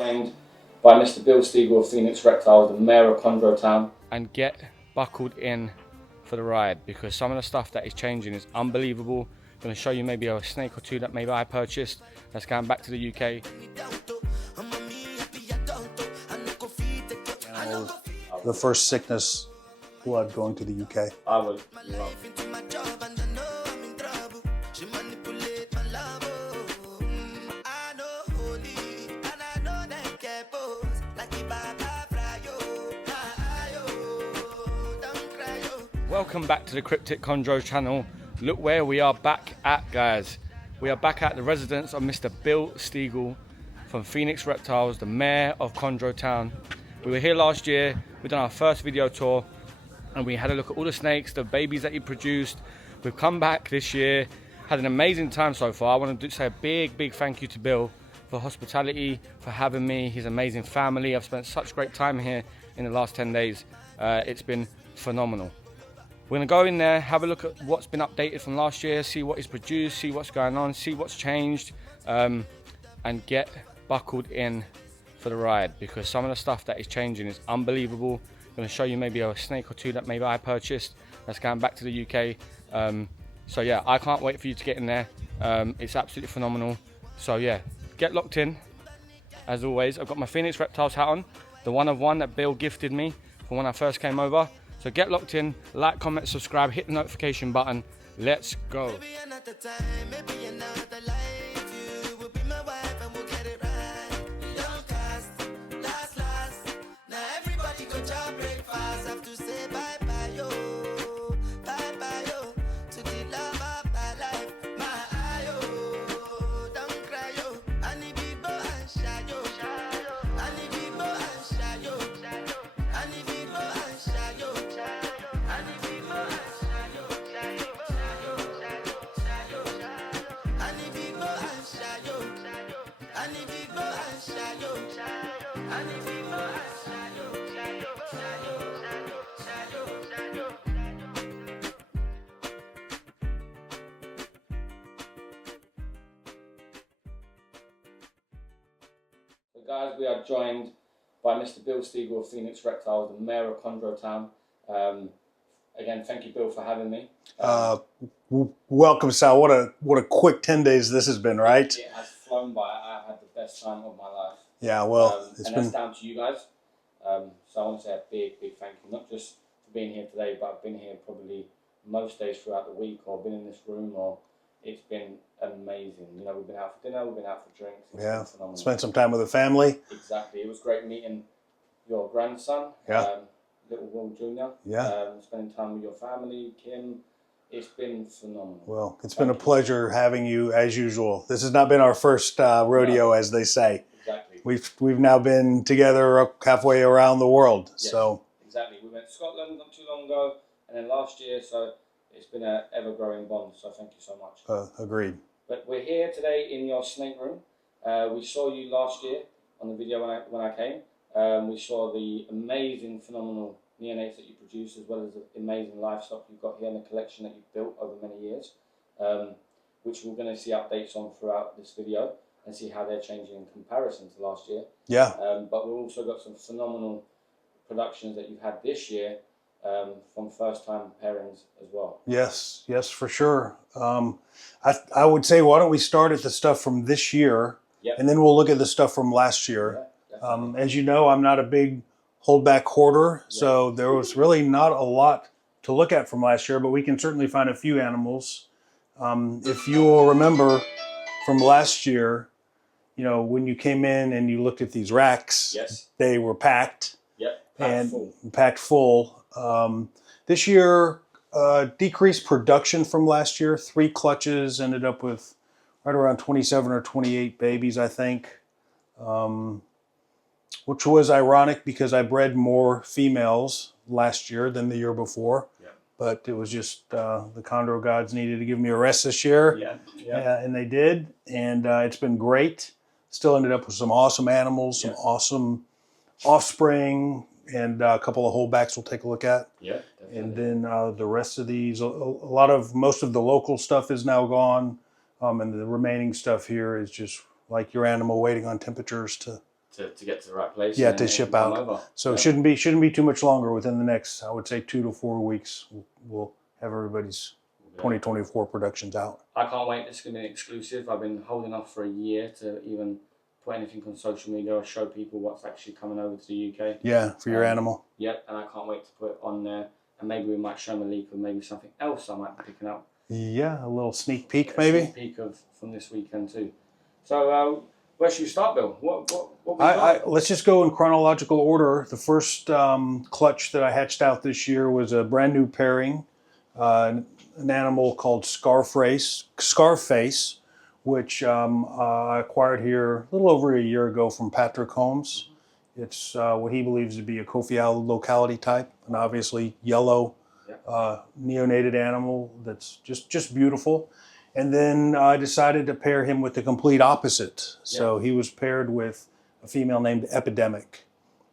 joined by Mr. Bill Stegall of Phoenix Reptiles, the mayor of Chondro town. And get buckled in for the ride, because some of the stuff that is changing is unbelievable. I'm going to show you maybe a snake or two that maybe I purchased that's going back to the UK. The first sickness blood going to the UK. I would love. Welcome back to the Cryptic Chondro channel. Look where we are back at, guys. We are back at the residence of Mr. Bill Stegall from Phoenix Reptiles, the mayor of Chondro town. We were here last year. We done our first video tour and we had a look at all the snakes, the babies that he produced. We've come back this year, had an amazing time so far. I want to say a big thank you to Bill for hospitality, for having me, his amazing family. I've spent such great time here in the last 10 days. It's been phenomenal. We're going to go in there, have a look at what's been updated from last year, see what is produced, see what's going on, see what's changed, and get buckled in for the ride, because some of the stuff that is changing is unbelievable. I'm going to show you maybe a snake or two that maybe I purchased that's going back to the UK. So yeah, I can't wait for you to get in there. It's absolutely phenomenal. So yeah, get locked in. As always, I've got my Phoenix Reptiles hat on, the one of one that Bill gifted me from when I first came over. So get locked in, like, comment, subscribe, hit the notification button. Let's go. So guys, we are joined by Mr. Bill Stegall of Phoenix Reptiles, the mayor of Chondro town. Again, thank you, Bill, for having me. Welcome, Sal. What a quick 10 days this has been, right? It has flown by. I've had the best time of my life. Yeah, well, and that's down to you guys. So I want to say a big thank you, not just for being here today, but I've been here probably most days throughout the week, or been in this room, or it's been amazing. You know, we've been out for dinner, we've been out for drinks. Yeah, spent some time with the family. Exactly. It was great meeting your grandson, little Will Jr. Yeah. Spending time with your family, Kim. It's been phenomenal. Well, it's been a pleasure having you as usual. This has not been our first rodeo, as they say. Exactly. We've now been together halfway around the world. Yes, so exactly. We went to Scotland not too long ago, and then last year. So it's been an ever-growing bond. So thank you so much. Agreed. But we're here today in your snake room. We saw you last year on the video when I came. We saw the amazing, phenomenal neonates that you produce, as well as the amazing livestock you've got here in the collection that you've built over many years, which we're going to see updates on throughout this video and see how they're changing in comparison to last year. Yeah. But we've also got some phenomenal productions that you've had this year from first-time pairings as well. Yes, for sure. I would say, why don't we start at the stuff from this year, and then we'll look at the stuff from last year. Yeah, as you know, I'm not a big holdback hoarder, so there was really not a lot to look at from last year, but we can certainly find a few animals. If you will remember from last year, you know, when you came in and you looked at these racks, they were packed. Packed full. This year, decreased production from last year. 3 clutches, ended up with right around 27 or 28 babies, I think. Which was ironic because I bred more females last year than the year before. But it was just the Chondro gods needed to give me a rest this year. And they did. And it's been great. Still ended up with some awesome animals, some awesome offspring, and a couple of holdbacks we'll take a look at. And then the rest of these, most of the local stuff is now gone. And the remaining stuff here is just like your animal waiting on temperatures to to get to the right place. Yeah, and to then ship come out. over. So it shouldn't be too much longer. Within the next, I would say, 2 to 4 weeks, we'll have everybody's 2024 productions out. I can't wait. This is going to be an exclusive. I've been holding off for a year to even put anything on social media or show people what's actually coming over to the UK. Yeah, for your animal. Yep, and I can't wait to put it on there. And maybe we might show them a leak of maybe something else I might be picking up. Yeah, a little sneak peek, maybe. Sneak peek from this weekend too. So where should we start, Bill? What we got? Let's just go in chronological order. The first clutch that I hatched out this year was a brand new pairing, an animal called Scarface, which I acquired here a little over a year ago from Patrick Holmes. It's what he believes to be a Kofiau locality type, and obviously yellow, neonated animal that's just beautiful. And then I decided to pair him with the complete opposite. So he was paired with a female named Epidemic.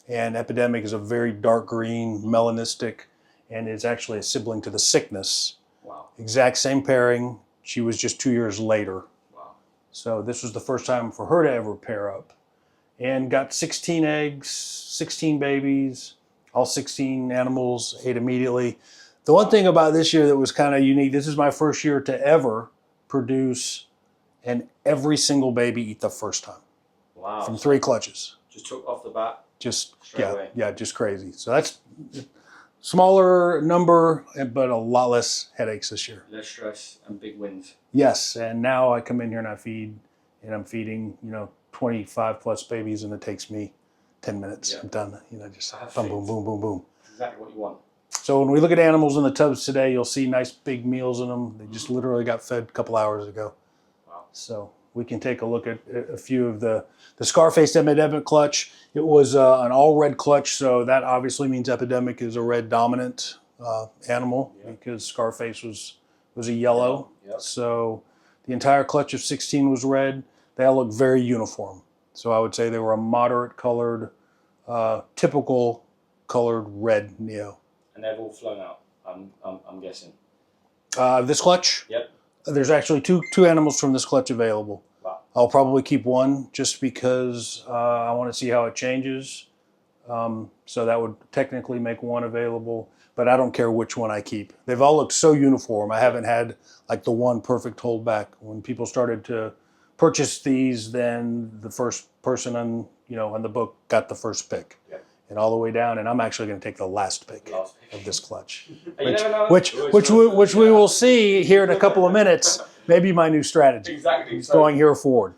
And Epidemic is a very dark green, melanistic, and is actually a sibling to the Sickness. Wow. Exact same pairing. She was just 2 years later. Wow. So this was the first time for her to ever pair up. And got 16 eggs, 16 babies, all 16 animals ate immediately. The one thing about this year that was kind of unique, this is my first year to ever produce and every single baby eat the first time. Wow. From 3 clutches. Just took off the bat. Just away. Yeah, just crazy. So that's smaller number, but a lot less headaches this year. Less stress and big wins. Yes, and now I come in here and I'm feeding, 25 plus babies, and it takes me 10 minutes. I'm done. Just boom, boom, boom, boom, boom. Exactly what you want. So when we look at animals in the tubs today, you'll see nice big meals in them. They just literally got fed a couple hours ago. Wow. So we can take a look at a few of the Scarface Epidemic clutch. It was an all red clutch, so that obviously means Epidemic is a red dominant animal because Scarface was a yellow. Yep. So the entire clutch of 16 was red. They all look very uniform. So I would say they were a moderate colored, typical colored red neo. And they've all flown out, I'm guessing. This clutch? Yep. There's actually two animals from this clutch available. Wow. I'll probably keep one just because I want to see how it changes. So that would technically make one available, but I don't care which one I keep. They've all looked so uniform. I haven't had like the one perfect holdback. When people started to purchase these, then the first person on the book got the first pick. Yep. And all the way down, and I'm actually going to take the last pick of this clutch, which we will see here in a couple of minutes. Maybe my new strategy. Exactly. So, going here forward.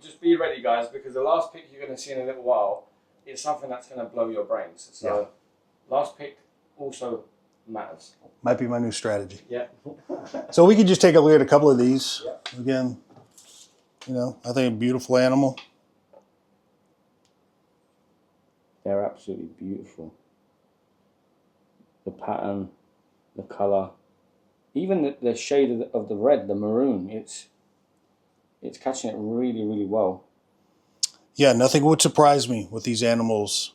Just be ready, guys, because the last pick you're going to see in a little while is something that's going to blow your brains. So, last pick also matters. Might be my new strategy. Yeah. So we could just take a look at a couple of these. Yeah. Again, I think a beautiful animal. They're absolutely beautiful. The pattern, the color, even the shade of the red, the maroon, it's catching it really, really well. Yeah, nothing would surprise me what these animals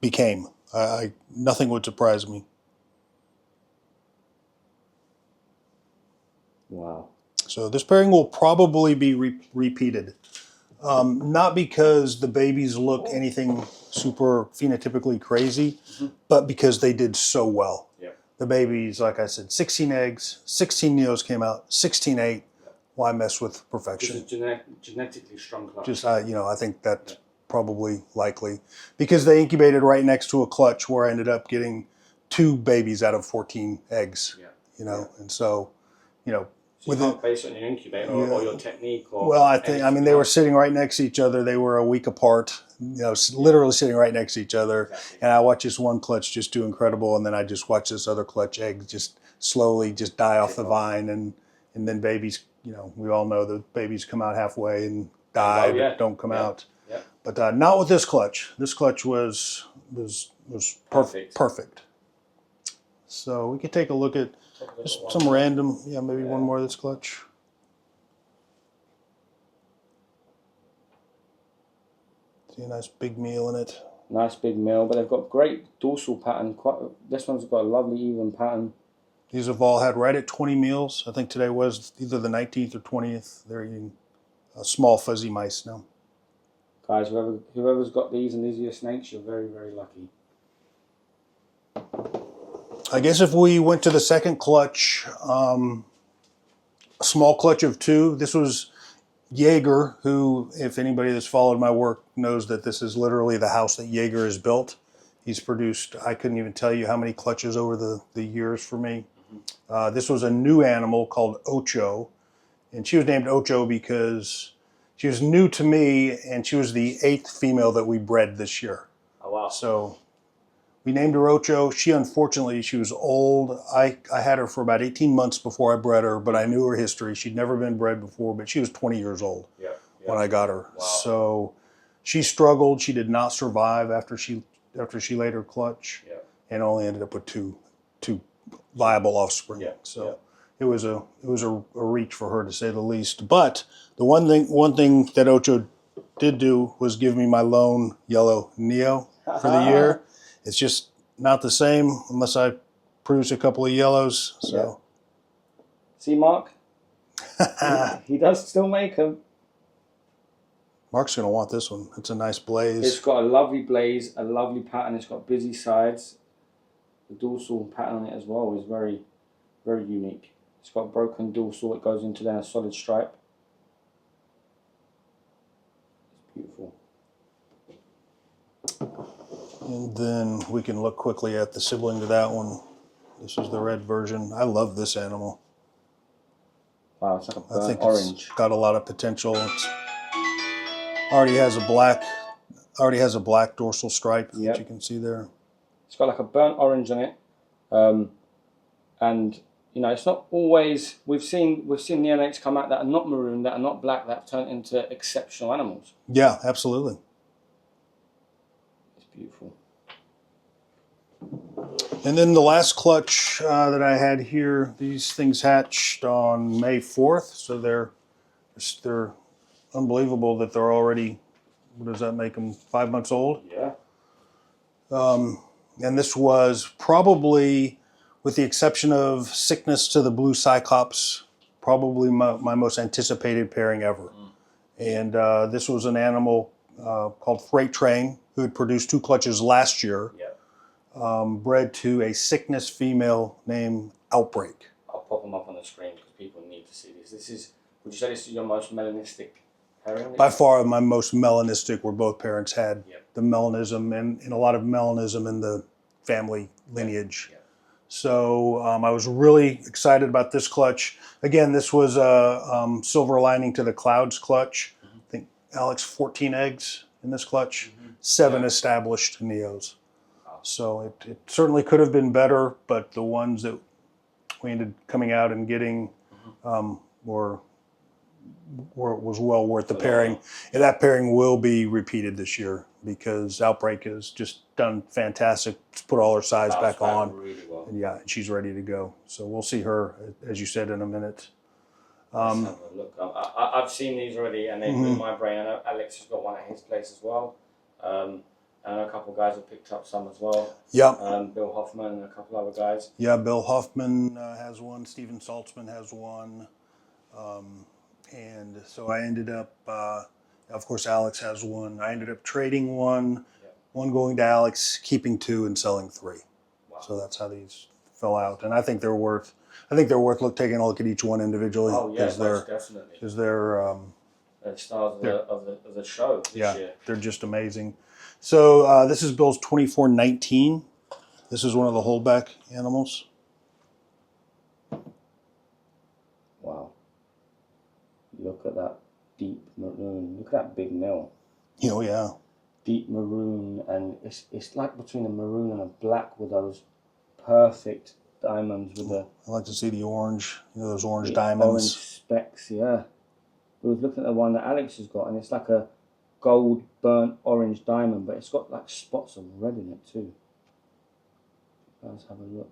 became. Nothing would surprise me. Wow. So this pairing will probably be repeated. Not because the babies look anything super phenotypically crazy, but because they did so well. Yeah. The babies, like I said, 16 eggs, 16 neos came out, 16 ate. Why mess with perfection? This is genetically strong clutch. I think that's probably likely because they incubated right next to a clutch where I ended up getting 2 babies out of 14 eggs. Yeah. And so, So you can't base it on your incubator or your technique or... Well, they were sitting right next to each other. They were a week apart, literally sitting right next to each other. Exactly. And I watched this one clutch just do incredible, and then I just watched this other clutch egg just slowly just die off the vine, and then babies, we all know the babies come out halfway and die, don't come out. Yeah. But not with this clutch. This clutch was perfect. So we could take a look at just some random, maybe one more of this clutch. See a nice big meal in it. Nice big meal, but they've got great dorsal pattern. This one's got a lovely even pattern. These have all had right at 20 meals. I think today was either the 19th or 20th. They're eating small fuzzy mice now. Guys, whoever's got these and these are your snakes, you're very, very lucky. I guess if we went to the second clutch, a small clutch of 2. This was Jaeger, who, if anybody that's followed my work knows that this is literally the house that Jaeger has built. He's produced, I couldn't even tell you how many clutches over the years for me. This was a new animal called Ocho, and she was named Ocho because she was new to me, and she was the 8th female that we bred this year. Oh, wow. So we named her Ocho. She, unfortunately, she was old. I had her for about 18 months before I bred her, but I knew her history. She'd never been bred before, but she was 20 years old when I got her. Wow. So she struggled. She did not survive after she laid her clutch, and only ended up with two viable offspring. So it was a reach for her, to say the least. But the one thing that Ocho did do was give me my lone yellow Neo for the year. It's just not the same unless I produce a couple of yellows. So, see, Mark, he does still make them. Mark's going to want this one. It's a nice blaze. It's got a lovely blaze, a lovely pattern. It's got busy sides. The dorsal pattern on it as well is very, very unique. It's got a broken dorsal. It goes into then a solid stripe. It's beautiful. And then we can look quickly at the sibling to that one. This is the red version. I love this animal. Wow, it's like a burnt I think orange. It's got a lot of potential. It's already has a black dorsal stripe that you can see there. It's got like a burnt orange on it, and you know, it's not always. We've seen neonates come out that are not maroon, that are not black, that have turned into exceptional animals. Yeah, absolutely. It's beautiful. And then the last clutch that I had here, these things hatched on May 4th, so they're unbelievable that they're already. What does that make them? 5 months old? Yeah. And this was probably, with the exception of sickness to the blue cyclops, probably my most anticipated pairing ever. And this was an animal called Freight Train, who had produced 2 clutches last year, bred to a sickness female named Outbreak. I'll pop them up on the screen because people need to see these. Would you say this is your most melanistic pairing? By far my most melanistic, where both parents had the melanism and a lot of melanism in the family lineage. So I was really excited about this clutch. Again, this was a silver lining to the clouds clutch. I think, Alex, 14 eggs in this clutch, 7 established Neos. So it certainly could have been better, but the ones that we ended coming out and getting was well worth the pairing. And that pairing will be repeated this year because Outbreak has just done fantastic. It's put all her size back on. Really well. And she's ready to go. So we'll see her, as you said, in a minute. Let's have a look. I've seen these already, and they blew my brain. I know Alex has got one at his place as well. And a couple of guys have picked up some as well. Bill Hoffman and a couple other guys. Yeah, Bill Hoffman has one. Steven Saltzman has one. And so I ended up, of course, Alex has one. I ended up trading one going to Alex, keeping 2 and selling 3. Wow. So that's how these fell out. And I think they're worth taking a look at each one individually. Oh yeah, most definitely. Because they're stars of the show this year. They're just amazing. So this is Bill's 2419. This is one of the holdback animals. Wow. Look at that deep maroon. Look at that big nail. Oh, yeah. Deep maroon, and it's like between a maroon and a black with those perfect diamonds with the... I like to see the orange, those orange diamonds. Orange specks, yeah. We was looking at the one that Alex has got, and it's like a gold burnt orange diamond, but it's got like spots of red in it too. Let's have a look.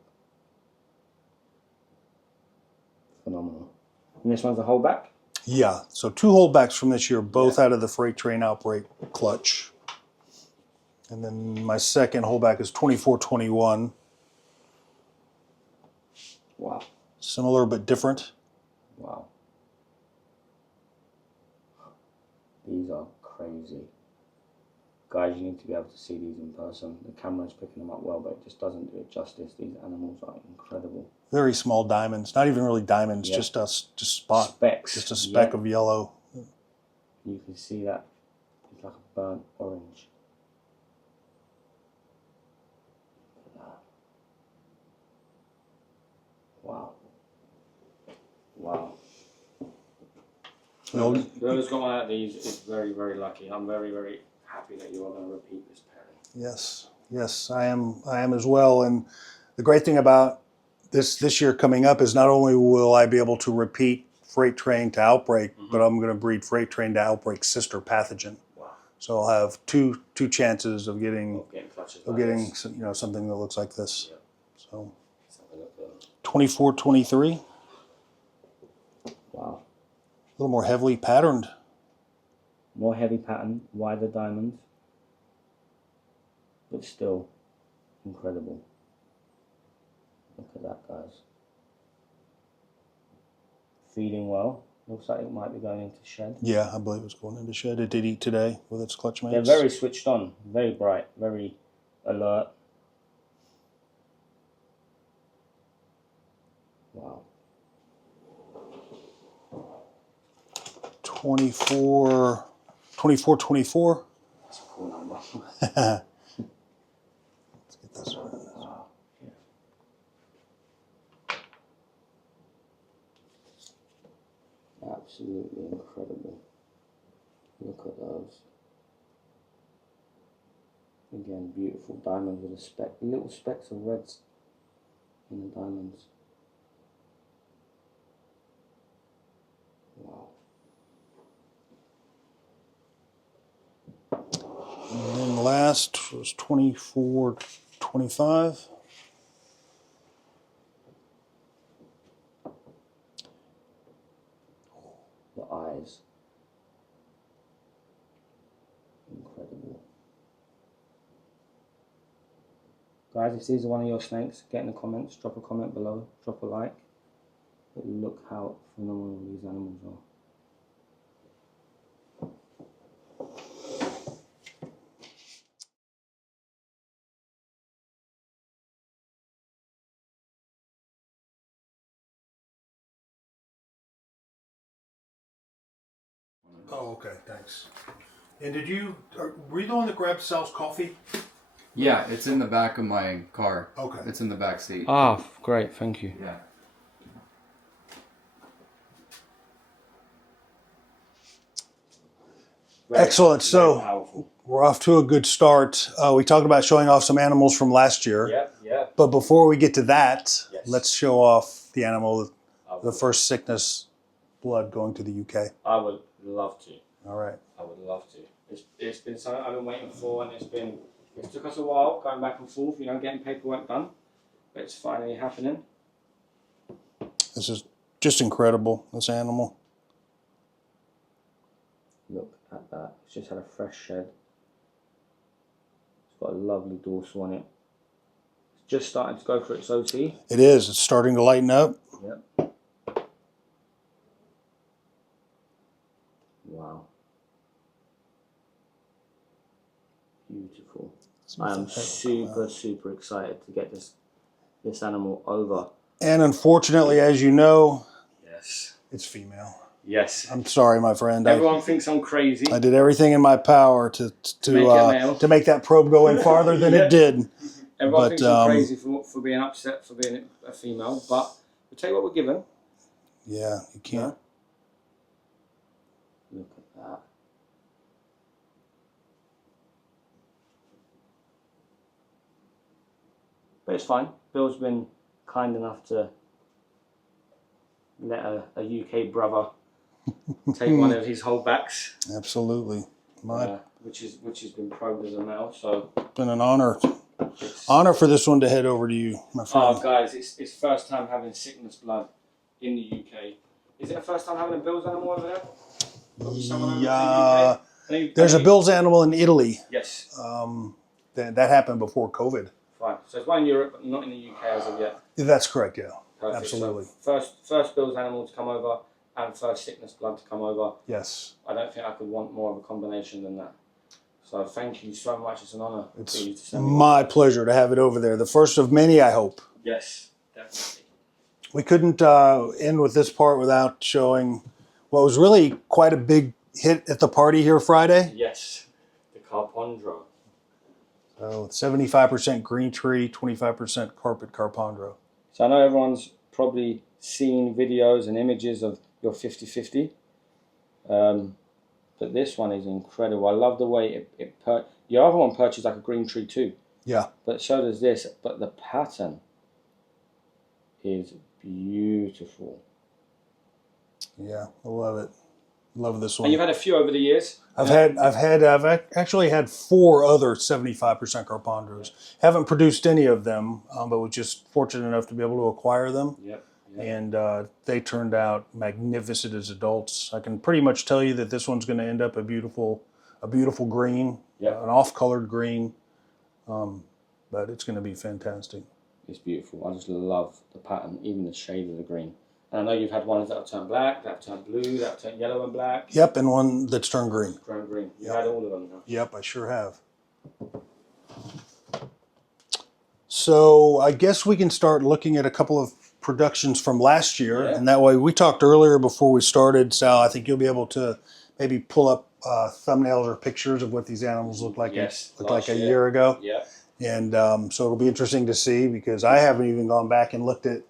Phenomenal. And this one's a holdback? Yeah, so 2 holdbacks from this year, both out of the Freight Train Outbreak clutch. And then my second holdback is 2421. Wow. Similar but different. Wow. These are crazy. Guys, you need to be able to see these in person. The camera's picking them up well, but it just doesn't do it justice. These animals are incredible. Very small diamonds, not even really diamonds, Yeah. just spot, Specks. just a speck Yeah. of yellow. You can see that it's like a burnt orange. Look at that. Wow. Wow. Whoever's got one of these is very, very lucky. I'm very, very happy that you are going to repeat this pairing. Yes, yes, I am as well. And the great thing about this year coming up is not only will I be able to repeat freight train to outbreak, but I'm going to breed freight train to outbreak sister pathogen. Wow. So I'll have two chances of getting something that looks like this. Yep. So 24, 23. Wow. A little more heavily patterned. More heavy pattern, wider diamonds, but still incredible. Look at that, guys. Feeding well. Looks like it might be going into shed. Yeah, I believe it's going into shed. It did eat today with its clutch mates. They're very switched on, very bright, very alert. Wow. 24. That's a cool number. Let's get this one. Wow. Yeah. Absolutely incredible. Look at those. Again, beautiful diamond with little specks of reds in the diamonds. Wow. And then last was 24, 25. The eyes. Incredible. Guys, if these are one of your snakes, get in the comments, drop a comment below, drop a like. But look how phenomenal these animals are. Oh, okay, thanks. And were you the one that grabbed Sal's coffee? Yeah, it's in the back of my car. Okay. It's in the back seat. Ah, great, thank you. Yeah. Excellent. So we're off to a good start. We talked about showing off some animals from last year. Yep. But before we get to that, let's show off the animal, the first sickness blood going to the UK. I would love to. All right. I would love to. It's been something I've been waiting for, and it took us a while going back and forth, getting paperwork done, but it's finally happening. This is just incredible, this animal. Look at that. It's just had a fresh shed. It's got a lovely dorsal on it. It's just starting to go for its OT. It is. It's starting to lighten up. Yep. Wow. Beautiful. I am super excited to get this animal over. And unfortunately, as you know, yes, it's female. Yes. I'm sorry, my friend. Everyone thinks I'm crazy. I did everything in my power to make that probe go in farther than it did. Everyone thinks I'm crazy for being upset for being a female, but we'll tell you what we're given. Yeah, you can't. Look at that. But it's fine. Bill's been kind enough to let a UK brother take one of his holdbacks. Absolutely. Which has been probed as a male, so it's been an honor for this one to head over to you, my friend. Oh guys, it's first time having sickness blood in the UK. Is it the first time having a Bill's animal over there? Yeah. There's a Bill's animal in Italy. Yes. That happened before COVID. Fine. So it's one in Europe, but not in the UK as of yet. That's correct, yeah. Perfect. Absolutely. So first Bill's animal to come over and first sickness blood to come over. Yes. I don't think I could want more of a combination than that. So thank you so much. It's an honor. It's for you to send me my pleasure to have it over there. The first of many, I hope. Yes, definitely. We couldn't end with this part without showing what was really quite a big hit at the party here Friday. Yes, the Chondro. So 75% green tree, 25% carpet carpondro. So I know everyone's probably seen videos and images of your 50-50. But this one is incredible. I love the way your other one perches like a green tree too. Yeah. But so does this. But the pattern is beautiful. Yeah, I love it. Love this one. And you've had a few over the years. I've actually had 4 other 75% carpondros. Haven't produced any of them, but was just fortunate enough to be able to acquire them. Yep. And they turned out magnificent as adults. I can pretty much tell you that this one's going to end up a beautiful green, an off-colored green, but it's going to be fantastic. It's beautiful. I just love the pattern, even the shade of the green. And I know you've had ones that have turned black, that have turned blue, that have turned yellow and black. Yep, and one that's turned green. Turned green. You've had all of them, huh? Yep, I sure have. So I guess we can start looking at a couple of productions from last year, and that way we talked earlier before we started, Sal. I think you'll be able to maybe pull up thumbnails or pictures of what these animals look like. A year ago. Yeah. And so it'll be interesting to see, because I haven't even gone back and looked at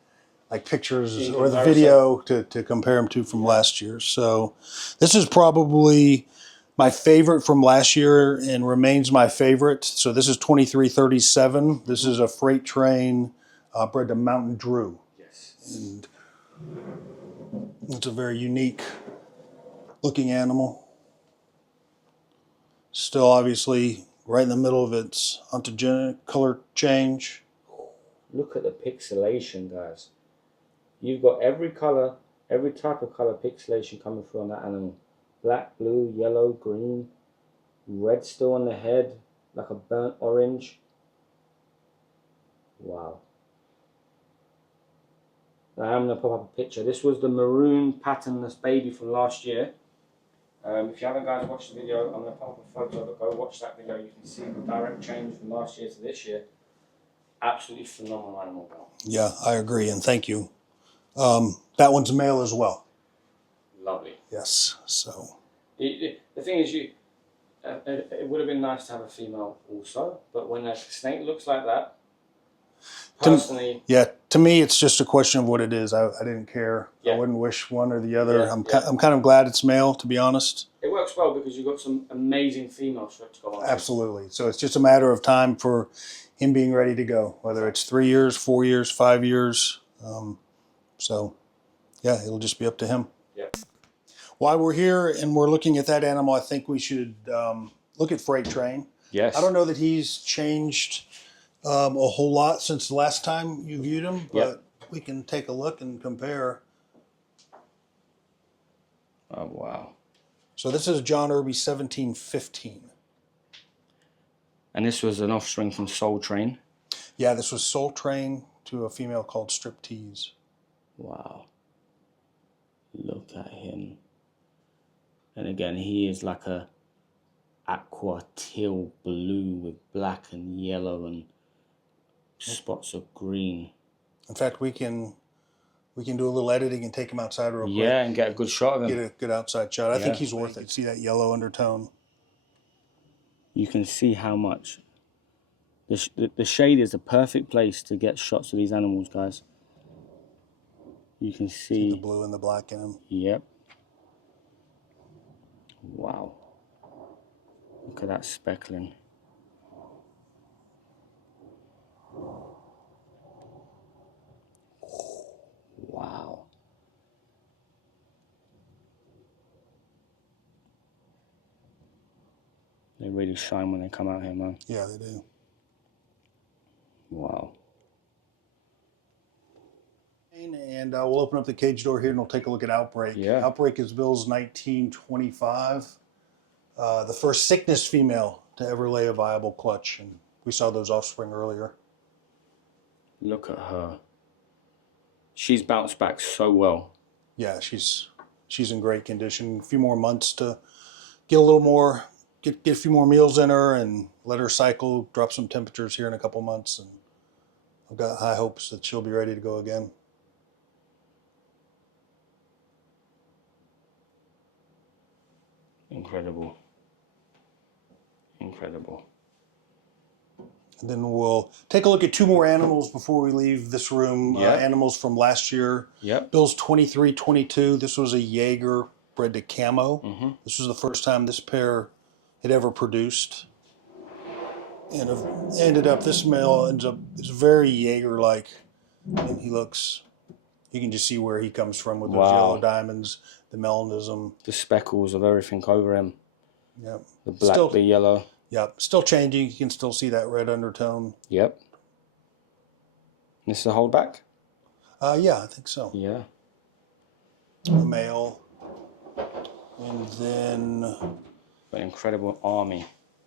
like pictures or the video to compare them to from last year. So this is probably my favorite from last year and remains my favorite. So this is 2337. This is a freight train bred to Mountain Drew. And it's a very unique looking animal. Still obviously right in the middle of its ontogenic color change. Look at the pixelation, guys. You've got every color, every type of color pixelation coming through on that animal. Black, blue, yellow, green, red still on the head, like a burnt orange. Wow. Now I'm going to pop up a picture. This was the maroon patternless baby from last year. If you haven't guys watched the video, I'm going to pop up a photo of it. Go watch that video. You can see the direct change from last year to this year. Absolutely phenomenal animal, Bill. Yeah, I agree, and thank you. That one's male as well. Lovely. Yes, so. The thing is, it would have been nice to have a female also, but when a snake looks like that, personally... To me, it's just a question of what it is. I didn't care. I wouldn't wish one or the other. I'm kind of glad it's male, to be honest. It works well because you've got some amazing females for it to go on. Absolutely. So it's just a matter of time for him being ready to go, whether it's 3 years, 4 years, 5 years. So, yeah, it'll just be up to him. Yep. While we're here and we're looking at that animal, I think we should look at Freight Train. Yes. I don't know that he's changed a whole lot since the last time you viewed him, but we can take a look and compare. Oh, wow. So this is John Irby 1715. And this was an offspring from Soul Train? Yeah, this was Soul Train to a female called Striptease. Wow. Look at him. And again, he is like a aqua teal blue with black and yellow and spots of green. In fact, we can do a little editing and take him outside real quick. Yeah, and get a good shot of him. Get a good outside shot. I think he's worth it. See that yellow undertone? You can see how much. The shade is the perfect place to get shots of these animals, guys. You can see the blue and the black in him. Yep. Wow. Look at that speckling. Wow. They really shine when they come out here, man. Yeah, they do. Wow. And we'll open up the cage door here and we'll take a look at Outbreak. Yeah. Outbreak is Bill's 1925. The first sickness female to ever lay a viable clutch. And we saw those offspring earlier. Look at her. She's bounced back so well. Yeah, she's in great condition. A few more months to get a little more get a few more meals in her and let her cycle, drop some temperatures here in a couple months, and I've got high hopes that she'll be ready to go again. Incredible. Incredible. And then we'll take a look at two more animals before we leave this room. Yep. Animals from last year. Yep. Bill's 23-22. This was a Jaeger bred to camo. Mm-hmm. This was the first time this pair had ever produced. And this male ends up, is very Jaeger-like. And he looks, you can just see where he comes from with those Wow. yellow diamonds, the melanism. The speckles of everything over him. Yep. The black, the yellow. Yep. Still changing. You can still see that red undertone. Yep. This is a holdback? Yeah, I think so. Yeah. A male. And then An incredible army.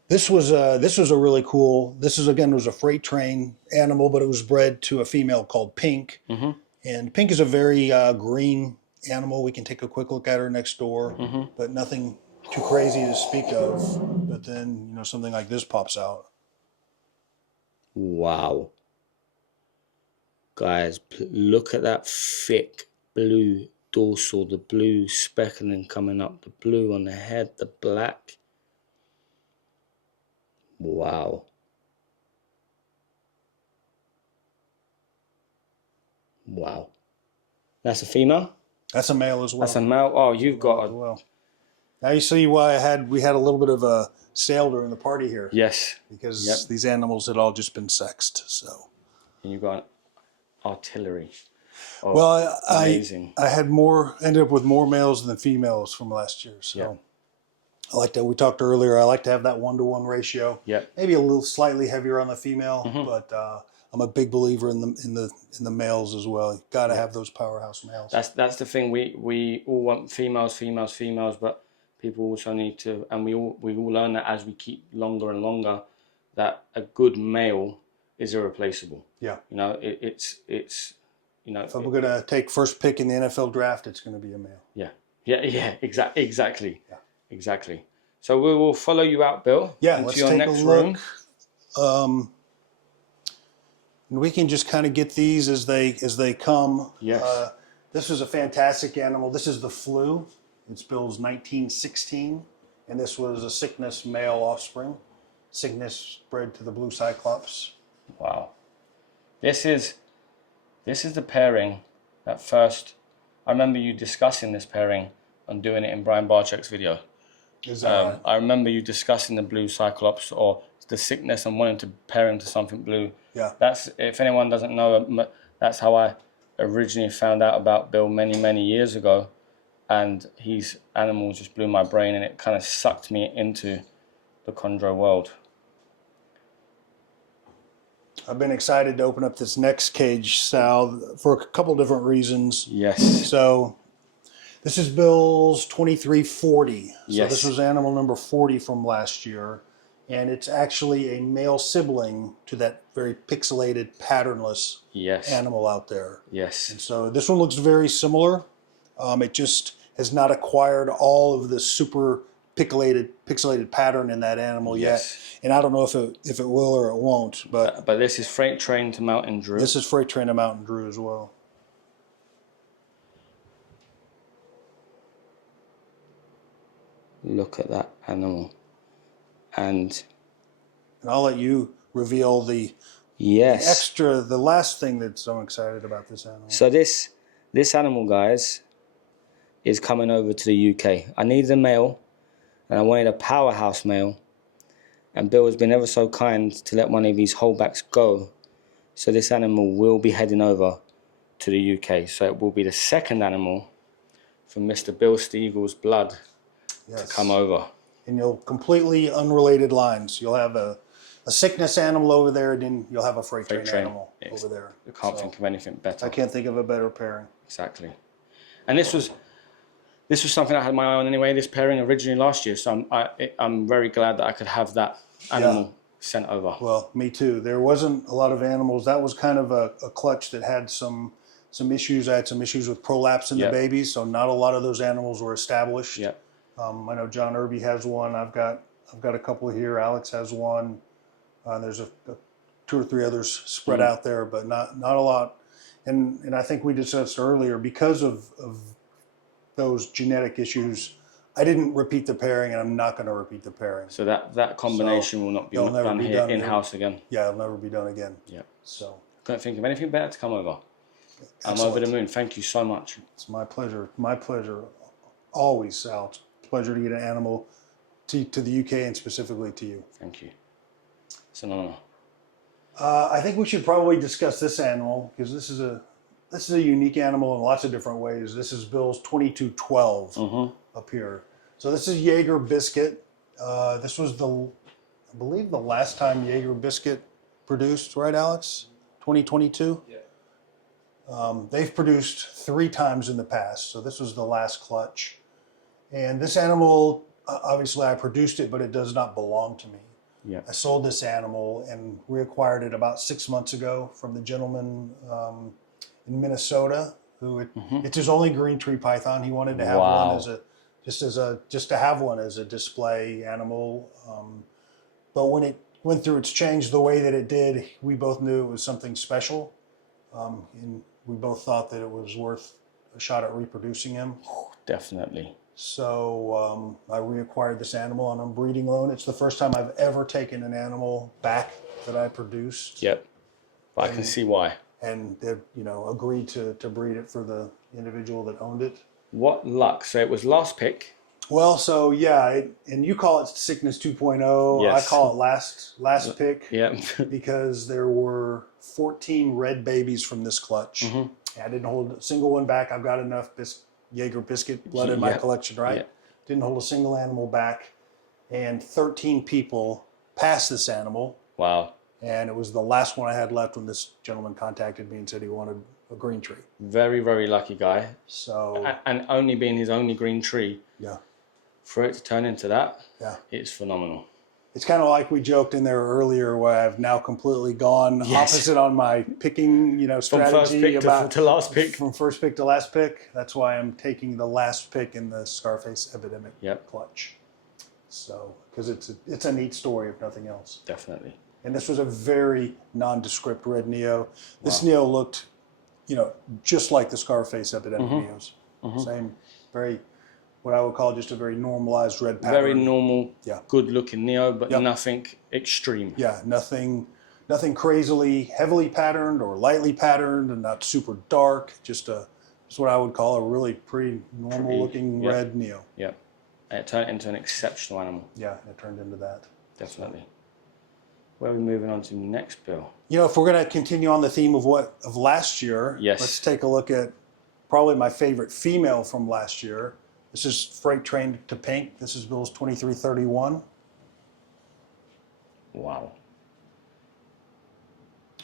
this was a really cool. This is again was a freight train animal, but it was bred to a female called Pink. Mm-hmm. And Pink is a very green animal. We can take a quick look at her next door, but nothing too crazy to speak of. But then something like this pops out. Wow. Guys, look at that thick blue dorsal, the blue speckling coming up, the blue on the head, the black. Wow. Wow. That's a female? That's a male as well. That's a male? Oh, you've got a... Well, now you see why we had a little bit of a sale during the party here. Yes. Because these animals had all just been sexed. So. And you've got artillery. Oh, Well, amazing. I ended up with more males than females from last year. So I like that. We talked earlier. I like to have that 1-to-1 ratio. Yep. Maybe a little slightly heavier on the female, but I'm a big believer in the males as well. You've got to have those powerhouse males. That's the thing. We all want females, but people also need to, and we all learn that as we keep longer and longer, that a good male is irreplaceable. Yeah. It's If I'm going to take first pick in the NFL draft, it's going to be a male. Yeah, exactly. Yeah. Exactly. So we will follow you out, Bill. Yeah, into let's your take next a room. look. And we can just kind of get these as they come. Yes. This is a fantastic animal. This is the flu. It's Bill's 1916, and this was a Cygnus male offspring. Cygnus bred to the blue cyclops. Wow. This is the pairing that first. I remember you discussing this pairing and doing it in Brian Barczyk's video. Is that right? I remember you discussing the blue cyclops or the Cygnus and wanting to pair him to something blue. Yeah. That's, if anyone doesn't know, that's how I originally found out about Bill many years ago, and his animals just blew my brain, and it kind of sucked me into the Chondro world. I've been excited to open up this next cage, Sal, for a couple different reasons. Yes. So this is Bill's 2340. So Yes. this was animal number 40 from last year. And it's actually a male sibling to that very pixelated, patternless animal out there. Yes. And so this one looks very similar. It just has not acquired all of the super pixelated pattern in that animal yet. And I don't know if it will or it won't. But this is freight train to Mountain Drew. This is freight train to Mountain Drew as well. Look at that animal. And I'll let you reveal the last thing that I'm excited about this animal. So this animal, guys, is coming over to the UK. I needed a male, and I wanted a powerhouse male. And Bill has been ever so kind to let one of these holdbacks go. So this animal will be heading over to the UK. So it will be the second animal from Mr. Bill Stegall's blood to come over. And you'll completely unrelated lines. You'll have a Cygnus animal over there, and then you'll have a freight train animal over there. You can't think of anything better. I can't think of a better pairing. Exactly. And this was something I had my eye on anyway, this pairing originally last year. So I'm very glad that I could have that animal sent over. Well, me too. There wasn't a lot of animals. That was kind of a clutch that had some issues. I had some issues with prolapse in the babies, so not a lot of those animals were established. Yeah. I know John Irby has one. I've got I've got a couple here. Alex has one. There's a 2 or 3 others spread out there, but not a lot. And I think we discussed earlier, because of those genetic issues, I didn't repeat the pairing, and I'm not going to repeat the pairing. So that combination will not be done here in-house again? Yeah, it'll never be done again. Yeah. So. Couldn't think of anything better to come over. Excellent. I'm over the moon. Thank you so much. It's my pleasure. My pleasure. Always, Sal. It's a pleasure to get an animal to the UK and specifically to you. Thank you. It's an honor. I think we should probably discuss this animal, because this is a unique animal in lots of different ways. This is Bill's 2212 up here. So this is Jaeger Biscuit. This was I believe the last time Jaeger Biscuit produced, right, Alex? 2022? Yeah. They've produced 3 times in the past, so this was the last clutch. And this animal, obviously I produced it, but it does not belong to me. Yeah. I sold this animal and reacquired it about 6 months ago from the gentleman in Minnesota, who it's his only GreenTreePython. He wanted to have one just to have one as a display animal. But when it went through its change the way that it did, we both knew it was something special, and we both thought that it was worth a shot at reproducing him. Definitely. So I reacquired this animal on a breeding loan. It's the first time I've ever taken an animal back that I produced. Yep. But I can see why. And they, agreed to breed it for the individual that owned it. What luck. So it was last pick. Well, so yeah, and you call it sickness 2.0. Yes. I call it last pick. Yeah. Because there were 14 red babies from this clutch. I didn't hold a single one back. I've got enough Jaeger Biscuit blood in my collection, right? Yep. Didn't hold a single animal back. And 13 people passed this animal. Wow. And it was the last one I had left when this gentleman contacted me and said he wanted a green tree. Very, very lucky guy. So, and only being his only green tree. Yeah. For it to turn into that, yeah, it's phenomenal. It's kind of like we joked in there earlier, where I've now completely gone opposite on my picking, strategy. From first pick to last pick. From first pick to last pick. That's why I'm taking the last pick in the Scarface epidemic clutch. So, because it's a neat story, if nothing else. Definitely. And this was a very nondescript red neo. This neo looked, just like the Scarface epidemic neos. Same, very, what I would call just a very normalized red pattern. Very normal, good-looking neo, but nothing extreme. Yeah, nothing crazily heavily patterned or lightly patterned, and not super dark. Just what I would call a really pretty normal-looking red neo. Yeah, and it turned into an exceptional animal. Yeah, it turned into that. Definitely. Where are we moving on to next, Bill? If we're going to continue on the theme of last year, let's take a look at probably my favorite female from last year. This is freight trained to pink. This is Bill's 2331. Wow.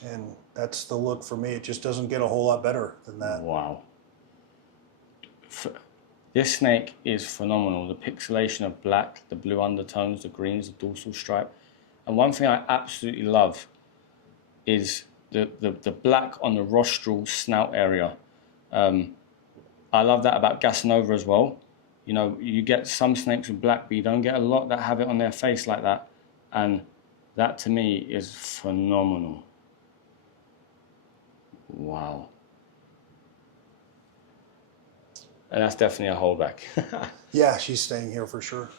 And that's the look for me. It just doesn't get a whole lot better than that. Wow. This snake is phenomenal. The pixelation of black, the blue undertones, the greens, the dorsal stripe. And one thing I absolutely love is the black on the rostral snout area. I love that about Gasanova as well. You get some snakes with black, but you don't get a lot that have it on their face like that. And that to me is phenomenal. Wow. And that's definitely a holdback. Yeah, she's staying here for sure.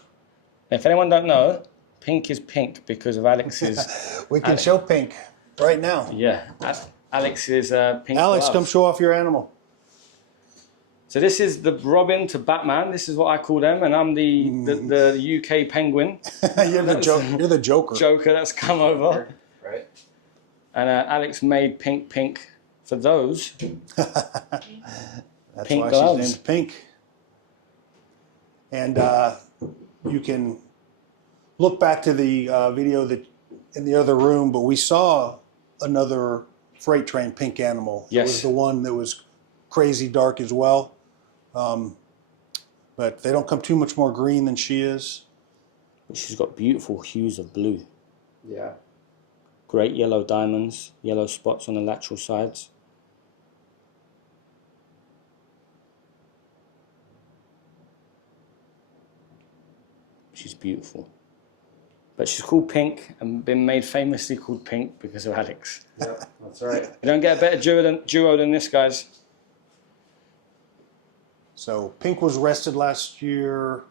If anyone don't know, pink is pink because of Alex's... We can show pink right now. Yeah, Alex's pink Alex, glove. come show off your animal. So this is the Robin to Batman. This is what I call them, and I'm the UK Penguin. You're the Joker. Joker that's come over. Right. And Alex made pink for those. That's pink why gloves. she's named Pink. And you can look back to the video that in the other room, but we saw another freight train pink animal. Yes. It was the one that was crazy dark as well. But they don't come too much more green than she is. She's got beautiful hues of blue. Yeah. Great yellow diamonds, yellow spots on the lateral sides. She's beautiful. But she's called Pink and been made famously called Pink because of Alex. Yeah, that's right. You don't get a better duo than this, guys. So Pink was rested last year,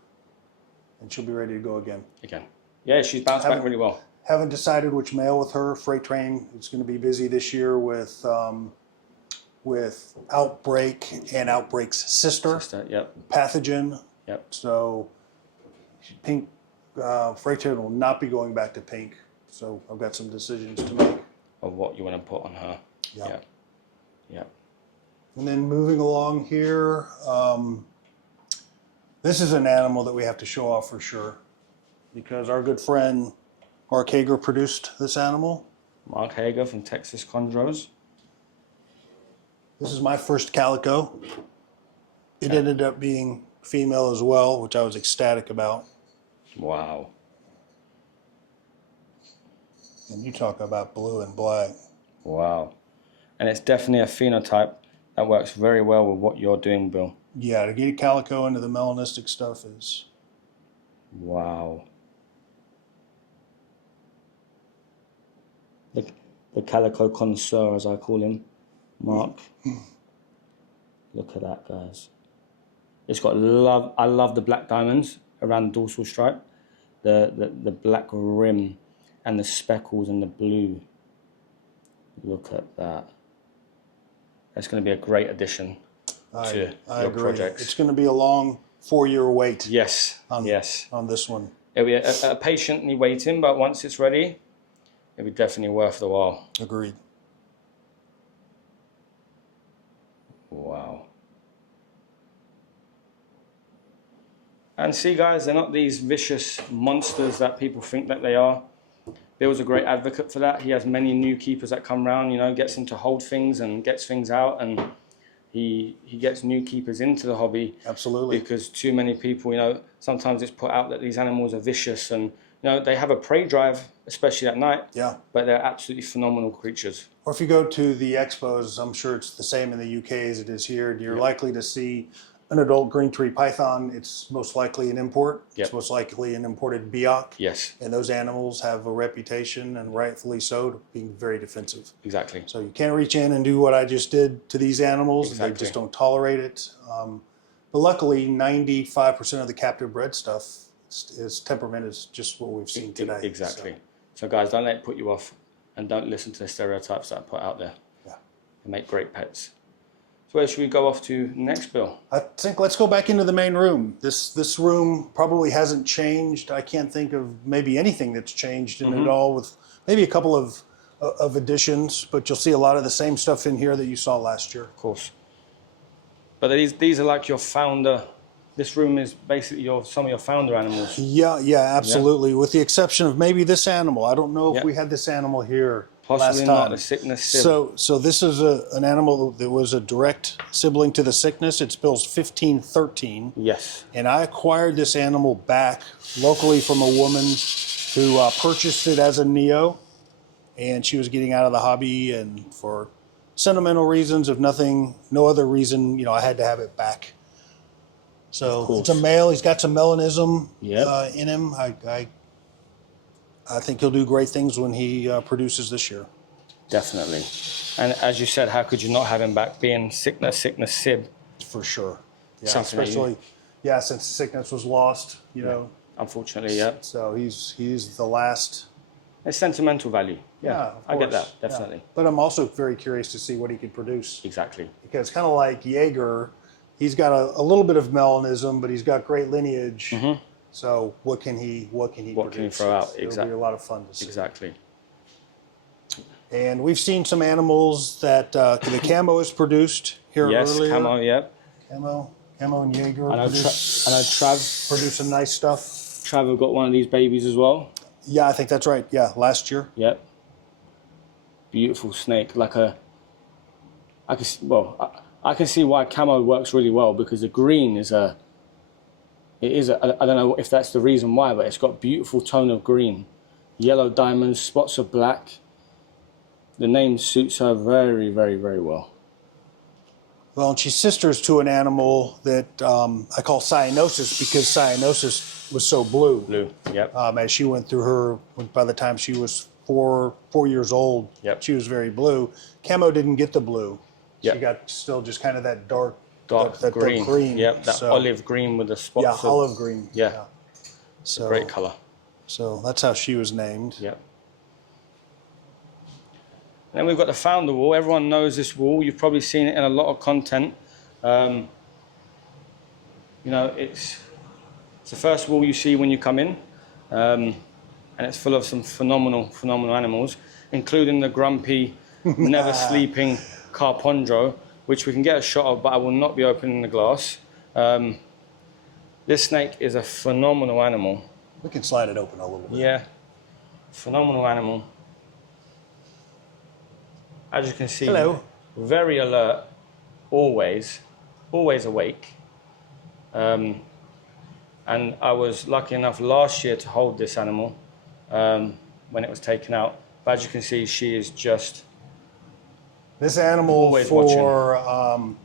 and she'll be ready to go again. Again. Yeah, she's bounced back really well. Haven't decided which male with her. Freight train is going to be busy this year with Outbreak and Outbreak's sister Yep. Pathogen. Yep. So Pink, Freight train will not be going back to Pink. So I've got some decisions to make. Of what you want to put on her. Yeah. Yep. Yep. And then moving along here, this is an animal that we have to show off for sure, because our good friend Mark Hager produced this animal. Mark Hager from Texas Chondros. This is my first calico. It ended up being female as well, which I was ecstatic about. Wow. And you talk about blue and black. Wow. And it's definitely a phenotype that works very well with what you're doing, Bill. Yeah, to get a calico into the melanistic stuff is... Wow. The calico connoisseur, as I call him, Mark. Look at that, guys. It's got love. I love the black diamonds around the dorsal stripe, the black rim, and the speckles and the blue. Look at that. That's going to be a great addition to I your agree. projects. It's going to be a long 4-year wait. Yes. On this one. It'll be a patiently waiting, but once it's ready, it'll be definitely worth the while. Agreed. Wow. And see, guys, they're not these vicious monsters that people think that they are. Bill's a great advocate for that. He has many new keepers that come around, you know, gets them to hold things and gets things out, and he gets new keepers into the hobby. Absolutely. Because too many people, you know, sometimes it's put out that these animals are vicious, and, you know, they have a prey drive, especially at night. Yeah. But they're absolutely phenomenal creatures. Or if you go to the expos, I'm sure it's the same in the UK as it is here. You're likely to see an adult GreenTreePython. It's most likely an import. Yep. It's most likely an imported Biak. Yes. And those animals have a reputation, and rightfully so, of being very defensive. Exactly. So you can't reach in and do what I just did to these animals. Exactly. They just don't tolerate it. But luckily, 95% of the captive bred stuff is temperament is just what we've seen today. Exactly. So guys, don't let it put you off, and don't listen to the stereotypes that are put out there. Yeah. They make great pets. So where should we go off to next, Bill? I think let's go back into the main room. This room probably hasn't changed. I can't think of maybe anything that's changed in it all, with maybe a couple of additions, but you'll see a lot of the same stuff in here that you saw last year. Of course. But these are like your founder. This room is basically some of your founder animals. Yeah, absolutely. Yeah. With the exception of maybe this animal. I don't know if we had this animal here Possibly last time. not, the sickness sib. So this is an animal that was a direct sibling to the sickness. It's Bill's 1513. Yes. And I acquired this animal back locally from a woman who purchased it as a neo, and she was getting out of the hobby, and for sentimental reasons, if no other reason, you know, I had to have it back. So it's a male. He's got some melanism in him. I think he'll do great things when he produces this year. Definitely. And as you said, how could you not have him back, being sickness sib? For sure. Yeah, Something especially since the sickness was lost, you know. Unfortunately, yeah. So he's the last. It's sentimental value. Yeah, of I get course. that, definitely. Yeah. But I'm also very curious to see what he could produce. Exactly. Because kind of like Jaeger, he's got a little bit of melanism, but he's got great lineage. So what can he produce? What can he throw out? It'll be a lot of fun to see. Exactly. And we've seen some animals that the Camo has produced here earlier. Yes, Camo, yep. Camo and Jaeger I know Trav produce some nice stuff. Trav have got one of these babies as well. Yeah, I think that's right. Yeah, last year. Yep. Beautiful snake, I can see why Camo works really well, because the green is I don't know if that's the reason why, but it's got beautiful tone of green, yellow diamonds, spots of black. The name suits her very, very, very well. Well, and she's sisters to an animal that I call cyanosis because cyanosis was so blue. Blue. Yep. As she went through her, by the time she was four years old, Yep. she was very blue. Camo didn't get the blue. Yep. She got still just kind of that dark Dark green. Dark green. Yep. That So, olive green with the spots. yeah, of, olive green. Yeah. So Great color. So that's how she was named. Yep. And then we've got the founder wall. Everyone knows this wall. You've probably seen it in a lot of content. You know, it's the first wall you see when you come in, and it's full of some phenomenal animals, including the grumpy, never sleeping Chondro, which we can get a shot of, but I will not be opening the glass. This snake is a phenomenal animal. We can slide it open a little bit. Yeah, phenomenal animal. As you can see, Hello. very alert, always awake. And I was lucky enough last year to hold this animal when it was taken out. But as you can see, she is just This animal always for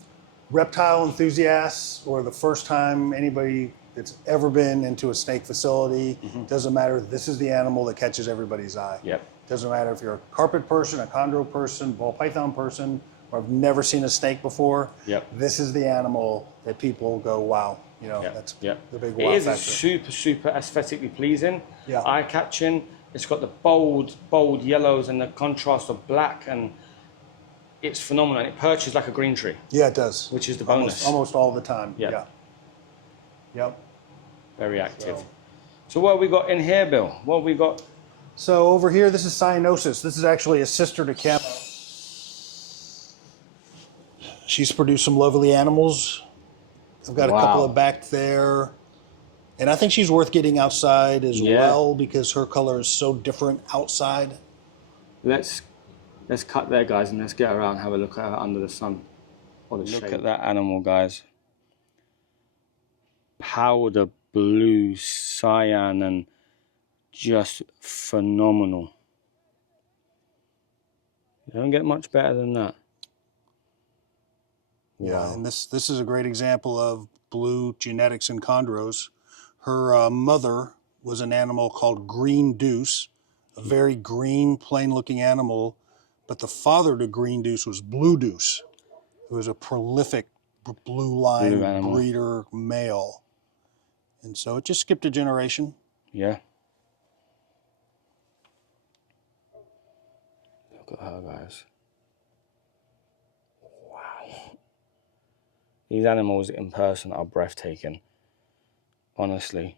reptile enthusiasts, or the first time anybody that's ever been into a snake facility, doesn't matter. This is the animal that catches everybody's eye. Yep. Doesn't matter if you're a carpet person, a chondro person, ball python person, or have never seen a snake before. Yep. This is the animal that people go, wow. You know, that's the big wow It is factor. super aesthetically pleasing, Yeah. eye-catching. It's got the bold yellows and the contrast of black, and it's phenomenal. And it perches like a green tree, Yeah, it does. which is the bonus. Almost all the time. Yeah. Yeah. Yep. Very active. So what have we got in here, Bill? What have we got? So over here, this is cyanosis. This is actually a sister to Camo. She's produced some lovely animals. I've got a couple of back there. And I think she's worth getting outside as well because her color is so different outside. Let's cut there, guys, and let's get her out and have a look at her under the sun. Look at that animal, guys. Powder blue, cyan, and just phenomenal. You don't get much better than that. Yeah, and this is a great example of blue genetics in chondros. Her mother was an animal called Green Deuce, a very green, plain-looking animal, but the father to Green Deuce was Blue Deuce, who was a prolific blue line breeder male. And so it just skipped a generation. Yeah. Look at her, guys. Wow. These animals in person are breathtaking. Honestly,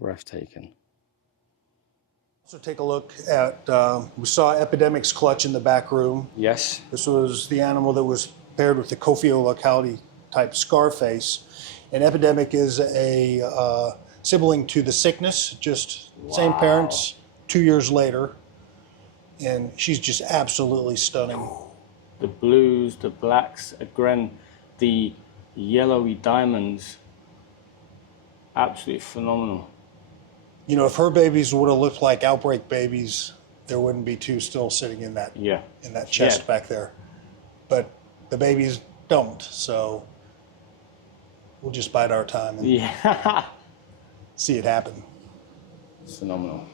breathtaking. So take a look at, we saw Epidemic's clutch in the back room. Yes. This was the animal that was paired with the Cofio locality type Scarface. And Epidemic is a sibling to the Sickness, just same parents, 2 years later. And she's just absolutely stunning. The blues, the blacks, again, the yellowy diamonds. Absolutely phenomenal. You know, if her babies would have looked like outbreak babies, there wouldn't be two still sitting in that chest back there. But the babies don't, so we'll just bide our time and see it happen. It's phenomenal.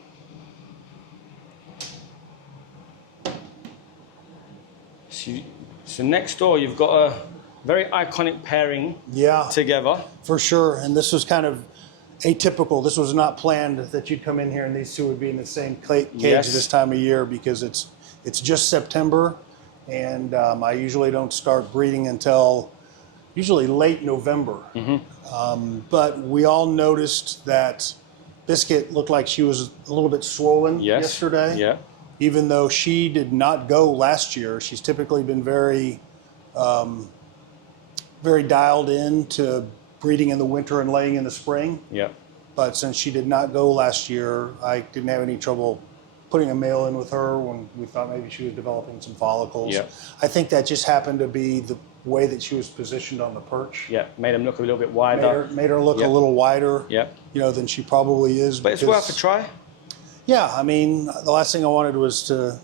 So next door, you've got a very iconic pairing together. For sure, and this was kind of atypical. This was not planned that you'd come in here and these two would be in the same cage this time of year because it's just September, and I usually don't start breeding until usually late November. But we all noticed that Biscuit looked like she was a little bit swollen yesterday. Yeah. Even though she did not go last year, she's typically been very, very dialed in to breeding in the winter and laying in the spring. Yeah. But since she did not go last year, I didn't have any trouble putting a male in with her when we thought maybe she was developing some follicles. Yeah. I think that just happened to be the way that she was positioned on the perch. Yeah, made them look a little bit wider. Made her look a little wider, you know, than she probably is. But it's worth a try. Yeah, I mean, the last thing I wanted was to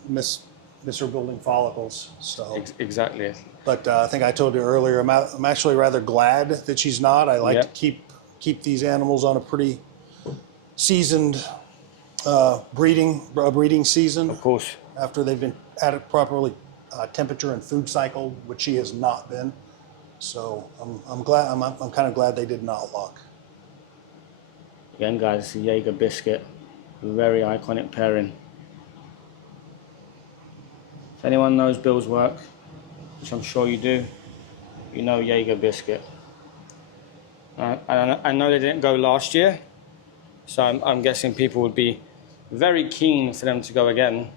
miss her building follicles. So, Exactly. but I think I told you earlier, I'm actually rather glad that she's not. I like Yep. to keep these animals on a pretty seasoned breeding season. Of course. After they've been at it properly temperature and food cycle, which she has not been. So I'm glad. I'm kind of glad they did not lock. Again, guys, it's a Jaeger biscuit. Very iconic pairing. If anyone knows Bill's work, which I'm sure you do, you know Jaeger biscuit. I know they didn't go last year, so I'm guessing people would be very keen for them to go again,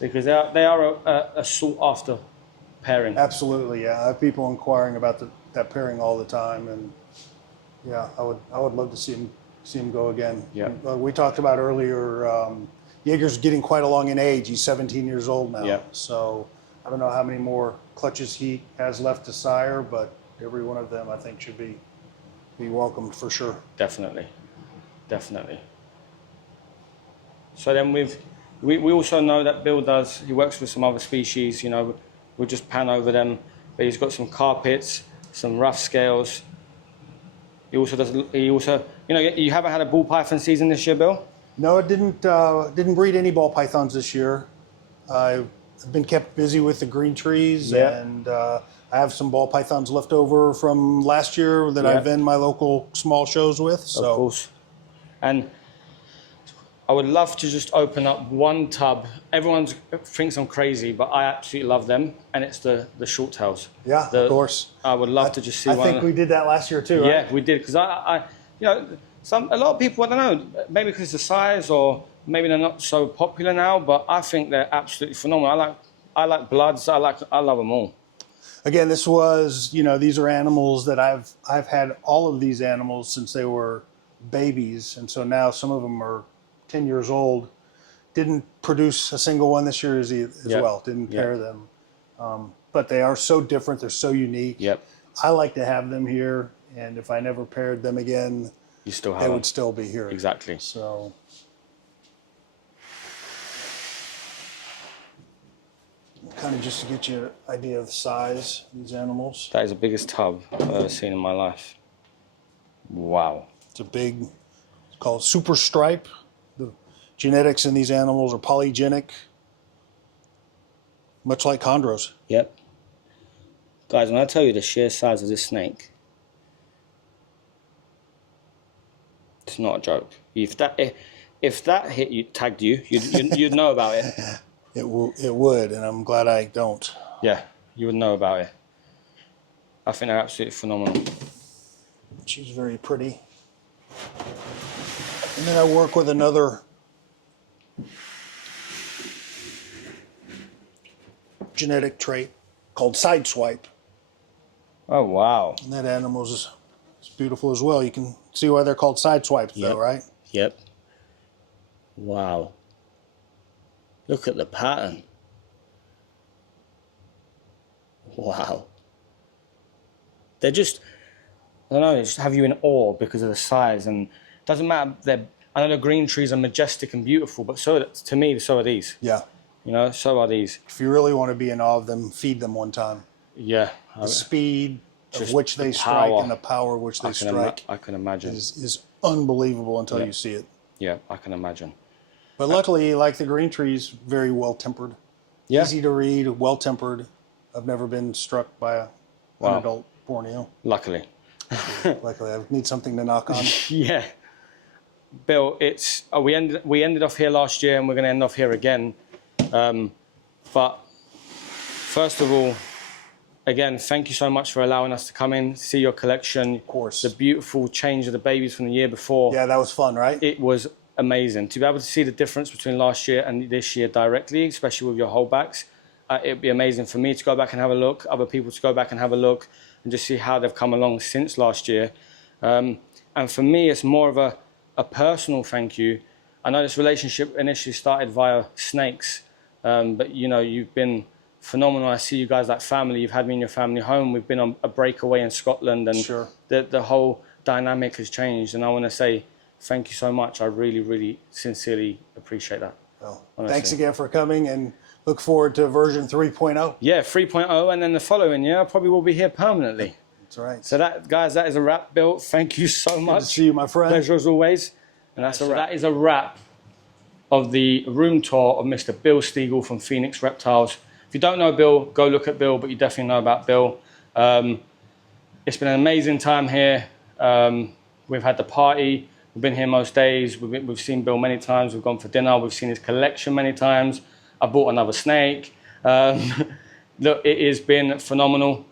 because they are a sought after pairing. Absolutely, yeah. I have people inquiring about that pairing all the time, and yeah, I would love to see him go again. Yeah. We talked about earlier. Jaeger's getting quite along in age. He's 17 years old now. Yeah. So I don't know how many more clutches he has left to sire, but every one of them I think should be welcomed for sure. Definitely. So then we also know that Bill he works with some other species, you know, we'll just pan over them, but he's got some carpets, some rough scales. He also, you know, you haven't had a ball python season this year, Bill? No, it didn't breed any ball pythons this year. I've been kept busy with the green trees, Yeah. and I have some ball pythons left over from last year that I've been my local small shows with. So. Of course. And I would love to just open up one tub. Everyone thinks I'm crazy, but I absolutely love them, and it's the short tails. Yeah, of course. I would love to just see I one. think we did that last year too, Yeah, right? we did, because I you know, a lot of people, I don't know, maybe because of the size, or maybe they're not so popular now, but I think they're absolutely phenomenal. I like bloods. I love them all. Again, this was, you know, these are animals that I've had all of these animals since they were babies, and so now some of them are 10 years old. Didn't produce a single one this year as well. Didn't pair them, but they are so different. They're so unique. Yep. I like to have them here, and if I never paired them again, You still have they them. would still be here. Exactly. So. Kind of just to get you an idea of the size of these animals. That is the biggest tub I've ever seen in my life. Wow. It's called super stripe. The genetics in these animals are polygenic, much like chondros. Yep. Guys, when I tell you the sheer size of this snake, it's not a joke. If that hit you, tagged you, you'd know about it. It would, and I'm glad I don't. Yeah, you would know about it. I think they're absolutely phenomenal. She's very pretty. And then I work with another genetic trait called sideswipe. Oh, wow. And that animal is beautiful as well. You can see why they're called sideswipes, though, right? Yep. Wow. Look at the pattern. Wow. They're just, I don't know, they just have you in awe because of the size. And it doesn't matter, I know the green trees are majestic and beautiful, but to me, so are these. Yeah. You know, so are these. If you really want to be in awe of them, feed them one time. Yeah. The speed of Just which they the strike power. and the power of which they strike I can imagine. is unbelievable until you see it. Yeah, I can imagine. But luckily, like the green trees, very well tempered. Yeah. Easy to read, well tempered. I've never been struck by an adult Borneo. Luckily. Luckily, I need something to knock on. Yeah. Bill, it's we ended off here last year, and we're going to end off here again. But first of all, again, thank you so much for allowing us to come in, see your collection. Of course. The beautiful change of the babies from the year before. Yeah, that was fun, right? It was amazing to be able to see the difference between last year and this year directly, especially with your holdbacks. It'd be amazing for me to go back and have a look, other people to go back and have a look, and just see how they've come along since last year. And for me, it's more of a personal thank you. I know this relationship initially started via snakes, but you know, you've been phenomenal. I see you guys like family. You've had me in your family home. We've been on a breakaway in Scotland, and Sure. the whole dynamic has changed. And I want to say thank you so much. I really, really sincerely appreciate that. Well, honestly. thanks again for coming, and look forward to version 3.0. Yeah, 3.0, and then the following year, I probably will be here permanently. That's right. So that, guys, that is a wrap, Bill. Thank you so much. Good to see you, my friend. Pleasure as always. And that's that is a wrap of the room tour of Mr. Bill Stegall from Phoenix Reptiles. If you don't know Bill, go look at Bill, but you definitely know about Bill. It's been an amazing time here. We've had the party. We've been here most days. We've seen Bill many times. We've gone for dinner. We've seen his collection many times. I bought another snake. Look, it has been phenomenal.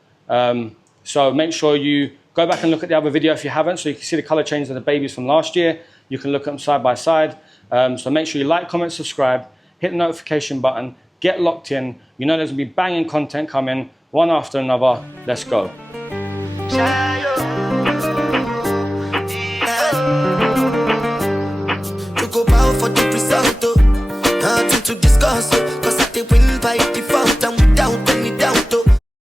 So make sure you go back and look at the other video if you haven't, so you can see the color change of the babies from last year. You can look at them side by side. So make sure you like, comment, subscribe, hit the notification button, get locked in. You know there's gonna be banging content coming, one after another. Let's go. For the result, nothing to discuss, cause I did win by default.